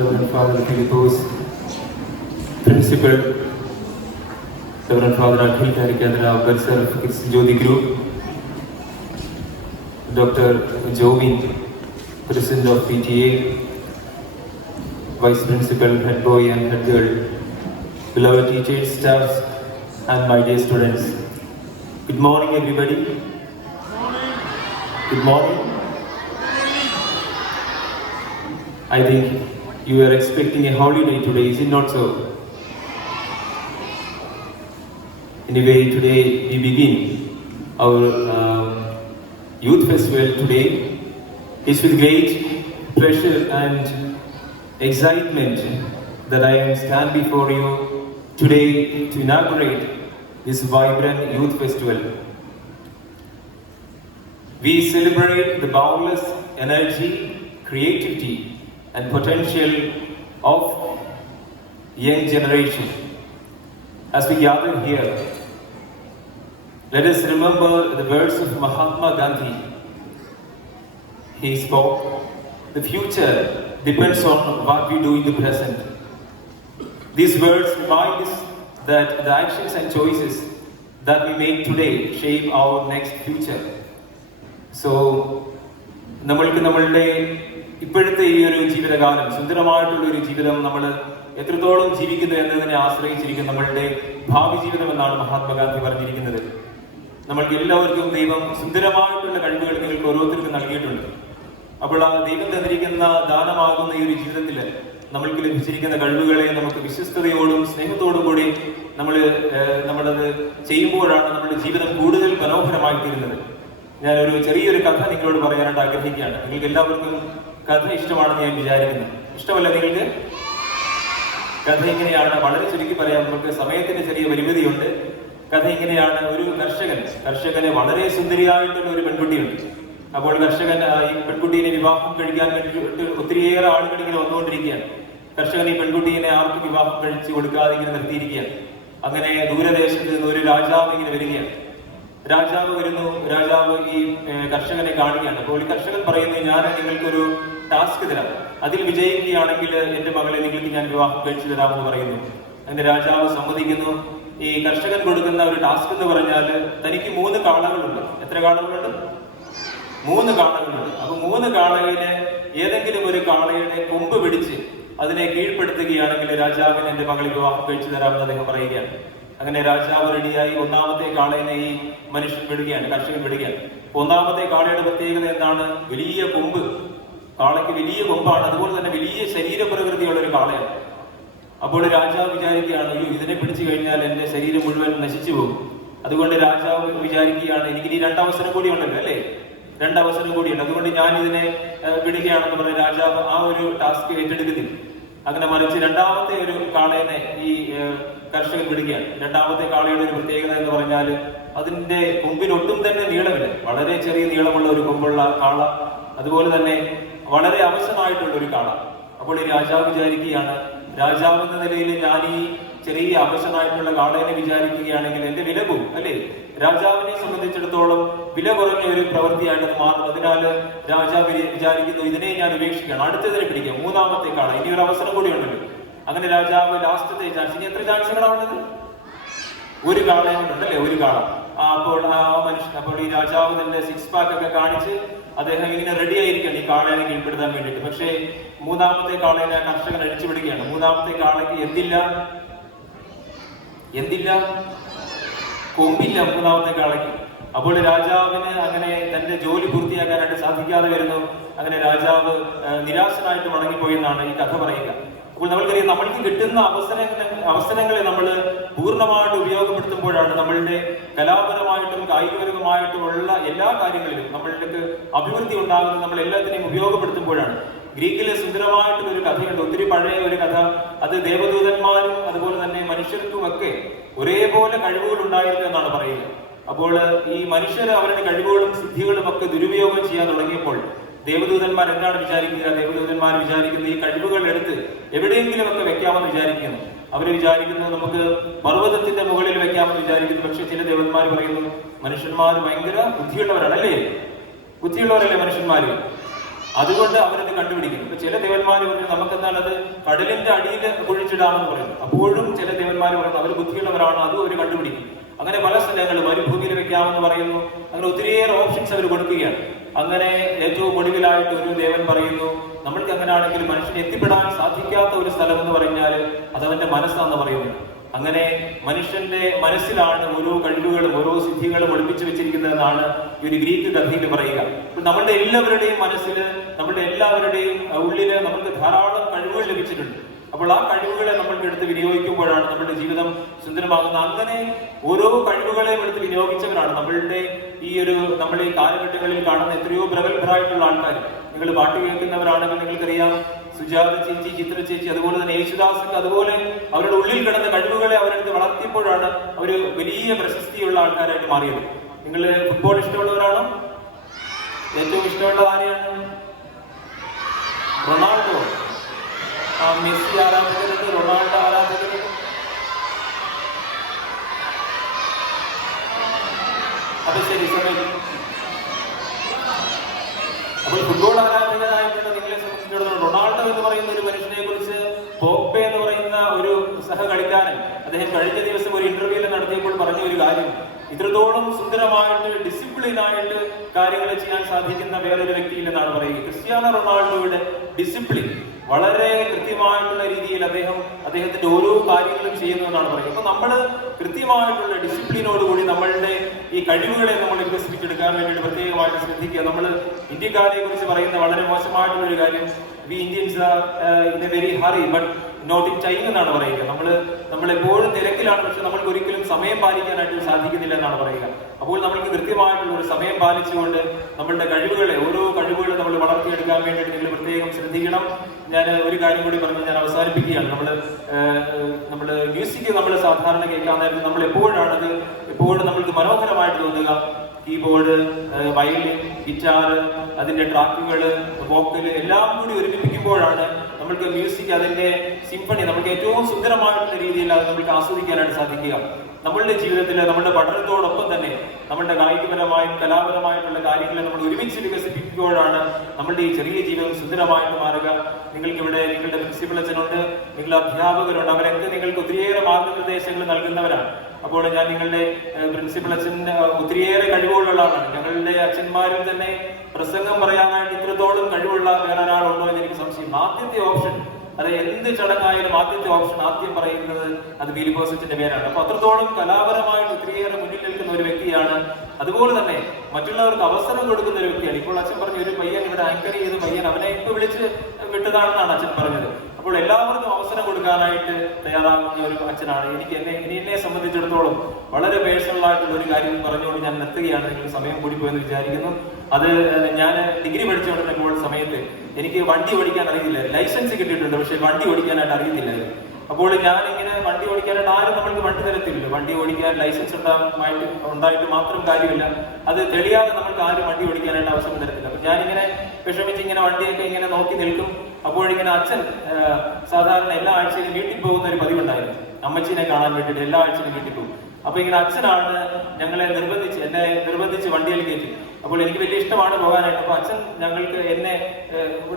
Reverend Father Philippos, Principal, Reverend Father Akhil Karikadra, Bursar of Jyoti Group, Dr. Jovin, President of PTA, Vice Principal, Head Boy and Head Girl, beloved teachers, staffs, and my dear students. Good morning, everybody. Good morning. I think you are expecting a holiday today, is it not so? Anyway, today we begin our youth festival today. It's with great pleasure and excitement that I am stand before you today to inaugurate this vibrant youth festival. We celebrate the boundless energy, creativity and potential of young generation. As we gather here, let us remember the words of Mahatma Gandhi. He spoke, "The future depends on what we do in the present." These words remind us that the actions and choices that we make today shape our next future. So, നമ്മളുടെ ഇപ്പോഴത്തെ ഈ ഒരു ജീവിതകാലം, സുന്ദരമായിട്ടുള്ള ഒരു ജീവിതം നമ്മൾ എത്രത്തോളം ജീവിക്കുന്നു എന്നതിനെ ആശ്രയിച്ചിരിക്കും നമ്മളുടെ ഭാവി ജീവിതം എന്നാണ് മഹാത്മാഗാന്ധി പറഞ്ഞിരിക്കുന്നത്. നമ്മൾക്ക് എല്ലാവർക്കും ദൈവം സുന്ദരമായിട്ടുള്ള കഴിവുകൾ നിങ്ങൾക്ക് ഓരോരുത്തർക്കും നൽകിയിട്ടുണ്ട്. അപ്പോൾ ആ ദൈവം തന്നിരിക്കുന്ന ദാനമാകുന്ന ഈ ഒരു ജീവിതത്തിൽ നമ്മൾക്ക് ലഭിച്ചിരിക്കുന്ന കഴിവുകളെ നമുക്ക് വിശ്വസ്തയോടും സ്നേഹത്തോടും കൂടി നമ്മളത് ചെയ്യുമ്പോഴാണ് നമ്മുടെ ജീവിതം കൂടുതൽ മനോഹരമായി തീരുന്നത്. ഞാനൊരു ചെറിയൊരു കഥ നിങ്ങളോട് പറയാനായിട്ട് ആഗ്രഹിക്കുകയാണ്. നിങ്ങൾക്ക് എല്ലാവർക്കും കഥ ഇഷ്ടമാണെന്ന് ഞാൻ വിചാരിക്കുന്നു. ഇഷ്ടമല്ല നിങ്ങൾക്ക്? കഥ ഇങ്ങനെയാണ്, വളരെ ചുരുക്കി പറയാം, നമുക്ക് സമയത്തിന്റെ ചെറിയ പരിമിതിയുണ്ട്. കഥ ഇങ്ങനെയാണ്. ഒരു കർഷകന് വളരെ സുന്ദരിയായിട്ടുള്ള ഒരു പെൺകുട്ടിയുണ്ട്. അപ്പോൾ കർഷകൻ ഈ പെൺകുട്ടീനെ വിവാഹം കഴിക്കാൻ വേണ്ടിയിട്ട് ഒത്തിരിയേറെ ആളുകൾ ഇങ്ങനെ വന്നുകൊണ്ടിരിക്കുകയാണ്. കർഷകൻ ഈ പെൺകുട്ടീനെ ആർക്കും വിവാഹം കഴിച്ചു കൊടുക്കാതെ ഇങ്ങനെ നിർത്തിയിരിക്കുകയാണ്. അങ്ങനെ ദൂരദേശത്ത് നിന്ന് ഒരു രാജാവ് ഇങ്ങനെ വരികയാണ്. രാജാവ് വരുന്നു. രാജാവ് ഈ കർഷകനെ കാണുകയാണ്. അപ്പോൾ ഈ കർഷകൻ പറയുന്നു, ഞാൻ നിങ്ങൾക്കൊരു ടാസ്ക് തരാം, അതിൽ വിജയിക്കുകയാണെങ്കിൽ എന്റെ മകളെ നിങ്ങൾക്ക് ഞാൻ വിവാഹം കഴിച്ചു തരാമെന്ന് പറയുന്നു. അങ്ങനെ രാജാവ് സമ്മതിക്കുന്നു. ഈ കർഷകൻ കൊടുക്കുന്ന ഒരു ടാസ്ക് എന്ന് പറഞ്ഞാൽ തനിക്ക് 3 കാളകളുണ്ട്. എത്ര കാളകളുണ്ട്? 3 കാളകളുണ്ട്. അപ്പൊ 3 കാളയിലെ ഏതെങ്കിലും ഒരു കാളയുടെ കൊമ്പ് പിടിച്ച് അതിനെ കീഴ്പ്പെടുത്തുകയാണെങ്കിൽ രാജാവിന് എന്റെ മകളെ വിവാഹം കഴിച്ചു തരാമെന്ന് അദ്ദേഹം പറയുകയാണ്. അങ്ങനെ രാജാവ് റെഡിയായി 1ാമത്തെ കാളയെ ഈ മനുഷ്യൻ വിടുകയാണ്, കർഷകൻ വിടുകയാണ്. 1ാമത്തെ കാളയുടെ പ്രത്യേകത എന്താണ്? വലിയ കൊമ്പ്. കാളയ്ക്ക് വലിയ കൊമ്പാണ്, അതുപോലെ തന്നെ വലിയ ശരീരപ്രകൃതിയുള്ള ഒരു കാളയാണ്. അപ്പോൾ രാജാവ് വിചാരിക്കുകയാണ്, അയ്യോ ഇതിനെ പിടിച്ചു കഴിഞ്ഞാൽ എന്റെ ശരീരം മുഴുവൻ നശിച്ചു പോകും. അതുകൊണ്ട് രാജാവ് വിചാരിക്കുകയാണ്, എനിക്ക് ഇനി 2 അവസരം കൂടി ഉണ്ടല്ലോ, അല്ലേ? 2 അവസരം കൂടിയുണ്ട്, അതുകൊണ്ട് ഞാൻ ഇതിനെ വിടുകയാണെന്ന് പറഞ്ഞ രാജാവ് ആ ഒരു ടാസ്ക് ഏറ്റെടുക്കുന്നില്ല. അങ്ങനെ മറിച്ച് 2ാമത്തെ ഒരു കാളയെ ഈ കർഷകൻ വിടുകയാണ്. 2ാമത്തെ കാളയുടെ ഒരു പ്രത്യേകത എന്ന് പറഞ്ഞാൽ അതിന്റെ കൊമ്പിനൊട്ടും തന്നെ നീളമില്ല, വളരെ ചെറിയ നീളമുള്ള ഒരു കൊമ്പുള്ള കാള, അതുപോലെ തന്നെ വളരെ അവശമായിട്ടുള്ള ഒരു കാള. അപ്പോൾ ഈ രാജാവ് വിചാരിക്കുകയാണ്, രാജാവ് എന്ന നിലയിൽ ഞാൻ ഈ ചെറിയ അവശമായിട്ടുള്ള കാളയെ വിചാരിക്കുകയാണെങ്കിൽ എന്റെ വില പോകും, അല്ലേ? രാജാവിനെ സംബന്ധിച്ചിടത്തോളം വില കുറഞ്ഞ ഒരു പ്രവൃത്തിയായിട്ട് മാറും. അതിനാൽ രാജാവ് വിചാരിക്കുന്നു, ഇതിനെ ഞാൻ ഉപേക്ഷിക്കുകയാണ്, അടുത്തതിനെ പിടിക്കാം, 3ാമത്തെ കാള, ഇനി ഒരു അവസരം കൂടി ഉണ്ടല്ലോ. അങ്ങനെ രാജാവ് ലാസ്റ്റത്തെ ചാൻസ്, ഇനി എത്ര ചാൻസുകളാണുള്ളത്? 1 കാളയുണ്ടല്ലേ, 1 കാള. അപ്പോൾ ഈ രാജാവ് തന്റെ 6 പാക്ക് ഒക്കെ കാണിച്ച് അദ്ദേഹം ഇങ്ങനെ റെഡി ആയിരിക്കണം ഈ കാളയെ കീഴ്പ്പെടുത്താൻ വേണ്ടിയിട്ട്. പക്ഷേ 3ാമത്തെ കാളയെ കർഷകൻ അഴിച്ചുവിടുകയാണ്. 3ാമത്തെ കാളയ്ക്ക് എന്തില്ല? കൊമ്പില്ല 3ാമത്തെ കാളയ്ക്ക്. അപ്പോൾ രാജാവിന് അങ്ങനെ തന്റെ ജോലി പൂർത്തിയാക്കാനായിട്ട് സാധിക്കാതെ വരുന്നു. അങ്ങനെ രാജാവ് നിരാശനായിട്ട് മടങ്ങിപ്പോയെന്നാണ് ഈ കഥ പറയുക. അപ്പോൾ നമ്മൾക്കറിയാം, നമ്മൾക്ക് കിട്ടുന്ന അവസരങ്ങളെ നമ്മൾ പൂർണ്ണമായിട്ട് ഉപയോഗപ്പെടുത്തുമ്പോഴാണ് നമ്മളുടെ കലാപരമായിട്ടും കായികപരമായിട്ടുമുള്ള എല്ലാ കാര്യങ്ങളിലും നമ്മൾക്ക് അഭിവൃദ്ധി ഉണ്ടാകുന്നത്. നമ്മൾ എല്ലാത്തിനെയും ഉപയോഗപ്പെടുത്തുമ്പോഴാണ്. ഗ്രീക്കിലെ സുന്ദരമായിട്ടുള്ള ഒരു കഥയുണ്ട്, ഒത്തിരി പഴയ ഒരു കഥ. അത് ദേവദൂതന്മാരും അതുപോലെ തന്നെ മനുഷ്യർക്കുമൊക്കെ ഒരേപോലെ കഴിവുകൾ ഉണ്ടായിരുന്നു എന്നാണ് പറയുക. അപ്പോൾ ഈ മനുഷ്യർ അവരുടെ കഴിവുകളും സിദ്ധികളും ഒക്കെ ദുരുപയോഗം ചെയ്യാൻ തുടങ്ങിയപ്പോൾ ദേവദൂതന്മാർ എന്താണ് വിചാരിക്കുക? ദേവദൂതന്മാർ വിചാരിക്കുന്ന ഈ കഴിവുകൾ എടുത്ത് എവിടെയെങ്കിലും ഒക്കെ വെക്കാമെന്ന് വിചാരിക്കുന്നു. അവര് വിചാരിക്കുന്നു നമുക്ക് പർവ്വതത്തിന്റെ മുകളിൽ വെക്കാമെന്ന് വിചാരിക്കുന്നു. പക്ഷെ ചില ദേവന്മാർ പറയുന്നു, മനുഷ്യന്മാർ ഭയങ്കര ബുദ്ധിയുള്ളവരാണ്, അല്ലേ? ബുദ്ധിയുള്ളവരല്ലേ മനുഷ്യന്മാര്? അതുകൊണ്ട് അവരത് കണ്ടുപിടിക്കും. ഇപ്പൊ ചില ദേവന്മാർ പറഞ്ഞു നമുക്കെന്താണ് അത് കടലിന്റെ അടിയിൽ കുഴിച്ചിടാമെന്ന് പറയുന്നു. അപ്പോഴും ചില ദേവന്മാർ പറയുന്നു അവർ ബുദ്ധിയുള്ളവരാണ്, അതും അവർ കണ്ടുപിടിക്കും. അങ്ങനെ പല സ്ഥലങ്ങളും മരുഭൂമിയിൽ വെക്കാമെന്ന് പറയുന്നു. അങ്ങനെ ഒത്തിരിയേറെ ഓപ്ഷൻസ് അവർ കൊടുക്കുകയാണ്. അങ്ങനെ ഏറ്റവും ഒടുവിലായിട്ട് ഒരു ദേവൻ പറയുന്നു, നമ്മൾക്ക് അങ്ങനെയാണെങ്കിൽ മനുഷ്യന് എത്തിപ്പെടാൻ സാധിക്കാത്ത ഒരു സ്ഥലം എന്ന് പറഞ്ഞാൽ അത് അവന്റെ മനസ്സാന്ന് പറയുന്നു. അങ്ങനെ മനുഷ്യന്റെ മനസ്സിലാണ് ഓരോ കഴിവുകളും ഓരോ സിദ്ധികളും ഒളിപ്പിച്ചു വെച്ചിരിക്കുന്നതെന്നാണ് ഈ ഒരു ഗ്രീക്ക് കഥയിൽ പറയുക. നമ്മളുടെ എല്ലാവരുടെയും മനസ്സിൽ, നമ്മുടെ എല്ലാവരുടെയും ഉള്ളില് നമുക്ക് ധാരാളം കഴിവുകൾ ലഭിച്ചിട്ടുണ്ട്. അപ്പോൾ ആ കഴിവുകളെ നമ്മൾക്ക് എടുത്ത് വിനിയോഗിക്കുമ്പോഴാണ് നമ്മുടെ ജീവിതം സുന്ദരമാകുന്നത്. അങ്ങനെ ഓരോ കഴിവുകളെയും എടുത്ത് വിനിയോഗിച്ചവരാണ് നമ്മൾ ഈ കാലഘട്ടങ്ങളിൽ കാണുന്ന എത്രയോ പ്രഗത്ഭരായിട്ടുള്ള ആൾക്കാർ. നിങ്ങൾ പാട്ട് കേൾക്കുന്നവരാണെങ്കിൽ നിങ്ങൾക്കറിയാം, സുജാത ചേച്ചി, ചിത്ര ചേച്ചി, അതുപോലെ തന്നെ യേശുദാസ്, അതുപോലെ അവരുടെ ഉള്ളിൽ കിടന്ന കഴിവുകളെ അവരെടുത്ത് വളർത്തിയപ്പോഴാണ് അവർ വലിയ പ്രശസ്തിയുള്ള ആൾക്കാരായിട്ട് മാറിയത്. നിങ്ങൾ ഫുട്ബോൾ ഇഷ്ടമുള്ളവരാണോ? ഏറ്റവും ഇഷ്ടമുള്ള ആരെയാണ്? റൊണാൾഡോ. മെസ്സി ആരാധകരുണ്ട്, റൊണാൾഡോ ആരാധകരുണ്ട്. അപ്പൊ ശരി, സമയം. അപ്പോൾ ഫുട്ബോൾ ആരാധകരായിട്ടുള്ള നിങ്ങളെ സംബന്ധിച്ചിടത്തോളം റൊണാൾഡോ എന്ന് പറയുന്ന ഒരു മനുഷ്യനെ കുറിച്ച്, പോഗ്ബെ എന്ന് പറയുന്ന ഒരു സഹകളിക്കാരൻ, അദ്ദേഹം കഴിഞ്ഞ ദിവസം ഒരു ഇന്റർവ്യൂവിൽ നടത്തിയപ്പോൾ പറഞ്ഞ ഒരു കാര്യം, ഇത്രത്തോളം സുന്ദരമായിട്ട് ഡിസിപ്ലിനായിട്ട് കാര്യങ്ങൾ ചെയ്യാൻ സാധിക്കുന്ന വേറൊരു വ്യക്തിയില്ലെന്നാണ് പറയുക. ക്രിസ്ത്യാനോ റൊണാൾഡോയുടെ ഡിസിപ്ലിൻ വളരെ കൃത്യമായിട്ടുള്ള രീതിയിൽ അദ്ദേഹത്തിന്റെ ഓരോ കാര്യങ്ങളും ചെയ്യുന്നു എന്നാണ് പറയുന്നത്. അപ്പൊ നമ്മൾ കൃത്യമായിട്ടുള്ള ഡിസിപ്ലിനോടുകൂടി നമ്മളുടെ ഈ കഴിവുകളെ നമ്മൾ വികസിപ്പിച്ചെടുക്കാൻ വേണ്ടിയിട്ട് പ്രത്യേകമായിട്ട് ശ്രദ്ധിക്കുക. നമ്മൾ ഇന്ത്യക്കാരെ കുറിച്ച് പറയുന്ന വളരെ മോശമായിട്ടുള്ള ഒരു കാര്യം, we Indians are in a very hurry but not in time എന്നാണ് പറയുക. നമ്മൾ എപ്പോഴും തിരക്കിലാണ്, പക്ഷെ നമ്മൾക്ക് ഒരിക്കലും സമയം പാലിക്കാനായിട്ട് സാധിക്കുന്നില്ല എന്നാണ് പറയുക. അപ്പോൾ നമ്മൾക്ക് കൃത്യമായിട്ടുള്ള ഒരു സമയം പാലിച്ചുകൊണ്ട് നമ്മളുടെ കഴിവുകളെ, ഓരോ കഴിവുകളും നമ്മൾ വളർത്തിയെടുക്കാൻ വേണ്ടിയിട്ട് നിങ്ങൾ പ്രത്യേകം ശ്രദ്ധിക്കണം. ഞാൻ ഒരു കാര്യം കൂടി പറഞ്ഞ് ഞാൻ അവസാനിപ്പിക്കുകയാണ്. നമ്മൾ മ്യൂസിക് നമ്മൾ സാധാരണ കേൾക്കാൻ നേരത്തെ നമ്മൾ എപ്പോഴും നമ്മൾക്ക് മനോഹരമായിട്ട് തോന്നുക. കീബോർഡ്, വയലിൻ, ഗിറ്റാർ, അതിന്റെ ട്രാക്കുകൾ, വോക്കല് എല്ലാം കൂടി ഒരുമിപ്പിക്കുമ്പോഴാണ് നമ്മൾക്ക് മ്യൂസിക്, അതിന്റെ സിംഫണി നമുക്ക് ഏറ്റവും സുന്ദരമായിട്ടുള്ള രീതിയിൽ അത് നമുക്ക് ആസ്വദിക്കാനായിട്ട് സാധിക്കുക. നമ്മളുടെ ജീവിതത്തിൽ നമ്മുടെ പഠനത്തോടൊപ്പം തന്നെ നമ്മളുടെ കായികപരമായും കലാപരമായിട്ടുള്ള കാര്യങ്ങളെ നമ്മൾ ഒരുമിച്ച് വികസിപ്പിക്കുമ്പോഴാണ് നമ്മളുടെ ഈ ചെറിയ ജീവിതം സുന്ദരമായിട്ട് മാറുക. നിങ്ങളുടെ പ്രിൻസിപ്പൽ അച്ഛനുണ്ട്, നിങ്ങളുടെ അധ്യാപകരുണ്ട്, അവരൊക്കെ നിങ്ങൾക്ക് ഒത്തിരിയേറെ മാർഗനിർദ്ദേശങ്ങൾ നൽകുന്നവരാണ്. അപ്പോൾ ഞാൻ നിങ്ങളുടെ പ്രിൻസിപ്പൽ അച്ഛൻ ഒത്തിരിയേറെ കഴിവുകളുള്ള ആളാണ്. ഞങ്ങളുടെ അച്ഛന്മാരും തന്നെ പ്രസംഗം പറയാനായിട്ട് ഇത്രത്തോളം കഴിവുള്ള വേറെ ഒരാളുണ്ടോ എന്ന് എനിക്ക് സംശയം. ആദ്യത്തെ ഓപ്ഷൻ, അത് എന്ത് ചടങ്ങായാലും ആദ്യത്തെ ഓപ്ഷൻ ആദ്യം പറയുന്നത് അത് ഫിലിപ്പോസ് അച്ഛന്റെ പേരാണ്. അപ്പൊ അത്രത്തോളം കലാപരമായിട്ട് ഒത്തിരിയേറെ മുന്നിൽ നിൽക്കുന്ന ഒരു വ്യക്തിയാണ്. അതുപോലെ തന്നെ മറ്റുള്ളവർക്ക് അവസരം കൊടുക്കുന്ന ഒരു വ്യക്തിയാണ്. ഇപ്പോൾ അച്ഛൻ പറഞ്ഞ ഒരു പയ്യൻ ഇവിടെ ആങ്കർ ചെയ്ത് പയ്യൻ അവനെ ഇപ്പൊ വിളിച്ച് വിട്ടതാണെന്നാണ് അച്ഛൻ പറഞ്ഞത്. അപ്പോൾ എല്ലാവർക്കും അവസരം കൊടുക്കാനായിട്ട് തയ്യാറാകുന്ന ഒരു അച്ഛനാണ്. എന്നെ സംബന്ധിച്ചിടത്തോളം വളരെ പേഴ്സണൽ ആയിട്ടുള്ള ഒരു കാര്യം പറഞ്ഞുകൊണ്ട് ഞാൻ നിർത്തുകയാണ്. നിങ്ങൾക്ക് സമയം കൂടിപ്പോയെന്ന് വിചാരിക്കുന്നു. അത് ഞാൻ ഡിഗ്രി പഠിച്ചുകൊണ്ടിരുന്നപ്പോൾ സമയത്ത് എനിക്ക് വണ്ടി ഓടിക്കാൻ അറിയില്ല. ലൈസൻസ് കിട്ടിയിട്ടുണ്ട്, പക്ഷെ വണ്ടി ഓടിക്കാനായിട്ട് അറിയത്തില്ല. അപ്പോൾ ഞാനിങ്ങനെ വണ്ടി ഓടിക്കാനായിട്ട് ആരും നമ്മൾക്ക് വണ്ടി തരത്തില്ല. വണ്ടി ഓടിക്കാൻ ലൈസൻസ് ഉണ്ടായിട്ട് മാത്രം കാര്യമില്ല, അത് തെളിയാതെ നമ്മൾക്ക് ആരും വണ്ടി ഓടിക്കാനായിട്ട് അവസരം തരത്തില്ല. അപ്പൊ ഞാനിങ്ങനെ വിഷമിച്ച് ഇങ്ങനെ വണ്ടിയൊക്കെ ഇങ്ങനെ നോക്കി നിൽക്കും. അപ്പോഴിങ്ങനെ അച്ഛൻ സാധാരണ എല്ലാ ആഴ്ചയിലും വീട്ടിൽ പോകുന്ന ഒരു പതിവുണ്ടായിരുന്നു. അമ്മച്ചീനെ കാണാൻ വേണ്ടിയിട്ട് എല്ലാ ആഴ്ചയിലും വീട്ടിൽ പോകും. അപ്പൊ ഇങ്ങനെ അച്ഛനാണ് എന്നെ നിർബന്ധിച്ച് വണ്ടിയിൽ കയറ്റി. അപ്പോൾ എനിക്ക് വലിയ ഇഷ്ടമാണ് പോകാനായിട്ട്. അപ്പൊ അച്ഛൻ എന്നെ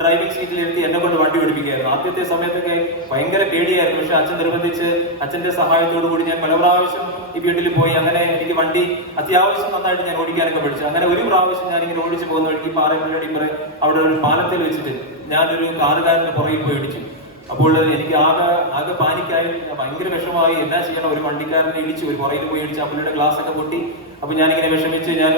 ഡ്രൈവിംഗ് സീറ്റിൽ ഇരുത്തി എന്നെ കൊണ്ട് വണ്ടി ഓടിപ്പിക്കുകയായിരുന്നു. ആദ്യത്തെ സമയത്തൊക്കെ ഭയങ്കര പേടിയായിരുന്നു, പക്ഷെ അച്ഛൻ നിർബന്ധിച്ച് അച്ഛന്റെ സഹായത്തോടു കൂടി ഞാൻ പല പ്രാവശ്യം ഈ വീട്ടിൽ പോയി. അങ്ങനെ എനിക്ക് വണ്ടി അത്യാവശ്യം നന്നായിട്ട് ഞാൻ ഓടിക്കാനൊക്കെ പഠിച്ചു. അങ്ങനെ ഒരു പ്രാവശ്യം ഞാനിങ്ങനെ ഓടിച്ചു പോകുന്ന വഴിക്ക് പാറപ്പള്ളിപ്പുറ അവിടെ ഒരു പാലത്തിൽ വെച്ചിട്ട് ഞാനൊരു കാറുകാരന്റെ പുറകിൽ പോയി ഇടിച്ചു. അപ്പോൾ എനിക്ക് ആകെ പാനിക്കായി, ഭയങ്കര വിഷമമായി. എന്നാ ചെയ്യണം, ഒരു വണ്ടിക്കാരനെ ഇടിച്ചു, ഒരു പുറകിൽ പോയി ഇടിച്ചു, പുള്ളിയുടെ ഗ്ലാസ് ഒക്കെ പൊട്ടി. അപ്പൊ ഞാനിങ്ങനെ വിഷമിച്ച് ഞാൻ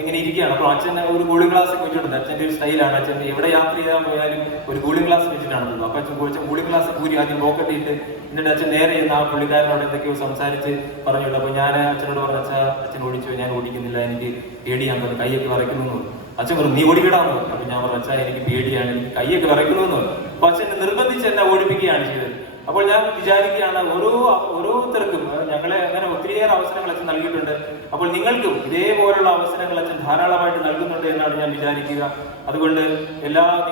ഇങ്ങനെ ഇരിക്കുകയാണ്. അപ്പൊ അച്ഛൻ ഒരു കൂളിംഗ് ഗ്ലാസ് ഒക്കെ വെച്ചിട്ടുണ്ട്. അച്ഛൻ്റെ ഒരു സ്റ്റൈലാണ്. അച്ഛൻ എവിടെ യാത്ര ചെയ്യാൻ പോയാലും ഒരു കൂളിംഗ് ഗ്ലാസ് വെച്ചിട്ടാണല്ലോ. അപ്പൊ അച്ഛൻ കൂളിംഗ് ഗ്ലാസ് കൂരി ആദ്യം പോക്കറ്റിട്ട് എന്നിട്ട് അച്ഛൻ നേരെ ചെയ്യുന്ന ആ പുള്ളിക്കാരനോട് എന്തൊക്കെയോ സംസാരിച്ച് പറഞ്ഞിട്ടുണ്ട്. അപ്പൊ ഞാൻ അച്ഛനോട് പറഞ്ഞ അച്ഛൻ ഓടിച്ചു, ഞാൻ ഓടിക്കുന്നില്ല, എനിക്ക് പേടിയാന്ന് പറഞ്ഞു, കൈയൊക്കെ വിറയ്ക്കുന്നു. അച്ഛൻ പറഞ്ഞു, നീ ഓടിക്കിടാന്ന് പറഞ്ഞു. അപ്പൊ ഞാൻ പറഞ്ഞു, അച്ഛാ എനിക്ക് പേടിയാണ്, എനിക്ക് കൈയൊക്കെ വിറയ്ക്കുന്നു. അപ്പൊ അച്ഛനെ നിർബന്ധിച്ച് എന്നെ ഓടിപ്പിക്കുകയാണ് ചെയ്തത്. അപ്പോൾ ഞാൻ വിചാരിക്കുകയാണ്, ഓരോരുത്തർക്കും ഞങ്ങളെ അങ്ങനെ ഒത്തിരിയേറെ അവസരങ്ങൾ അച്ഛൻ നൽകിയിട്ടുണ്ട്. അപ്പോൾ നിങ്ങൾക്കും ഇതേപോലുള്ള അവസരങ്ങൾ അച്ഛൻ ധാരാളമായിട്ട് നൽകുന്നുണ്ട് എന്നാണ് ഞാൻ വിചാരിക്കുക. അതുകൊണ്ട്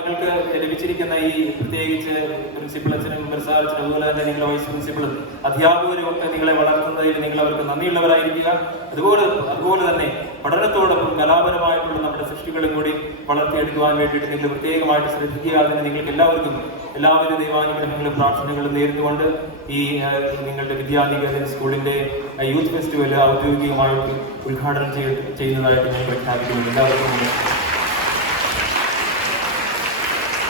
നിങ്ങൾക്ക് ലഭിച്ചിരിക്കുന്ന ഈ പ്രത്യേകിച്ച് പ്രിൻസിപ്പൽ അച്ഛനും പ്രസാദനും അതുപോലെ തന്നെ നിങ്ങളുടെ വൈസ് പ്രിൻസിപ്പളും അധ്യാപകരും ഒക്കെ നിങ്ങളെ വളർത്തുന്നതിൽ നിങ്ങൾ അവർക്ക് നന്ദിയുള്ളവരായിരിക്കുക. അതുപോലെ തന്നെ പഠനത്തോടൊപ്പം കലാപരമായിട്ടുള്ള നമ്മുടെ സൃഷ്ടികളും കൂടി വളർത്തിയെടുക്കുവാൻ വേണ്ടിയിട്ട് നിങ്ങൾ പ്രത്യേകമായിട്ട് ശ്രദ്ധിക്കുക. അതിന് നിങ്ങൾക്ക് എല്ലാവർക്കും എല്ലാവിധ ദൈവാനുഗ്രഹങ്ങളും പ്രാർത്ഥനകളും നേരിട്ടുകൊണ്ട് ഈ നിങ്ങളുടെ വിദ്യാനികേതൻ സ്കൂളിന്റെ യൂത്ത് ഫെസ്റ്റിവൽ ഔദ്യോഗികമായിട്ട് ഉദ്ഘാടനം ചെയ്യുന്നതായിട്ട് ഞാൻ പ്രഖ്യാപിക്കുന്നു. എല്ലാവർക്കും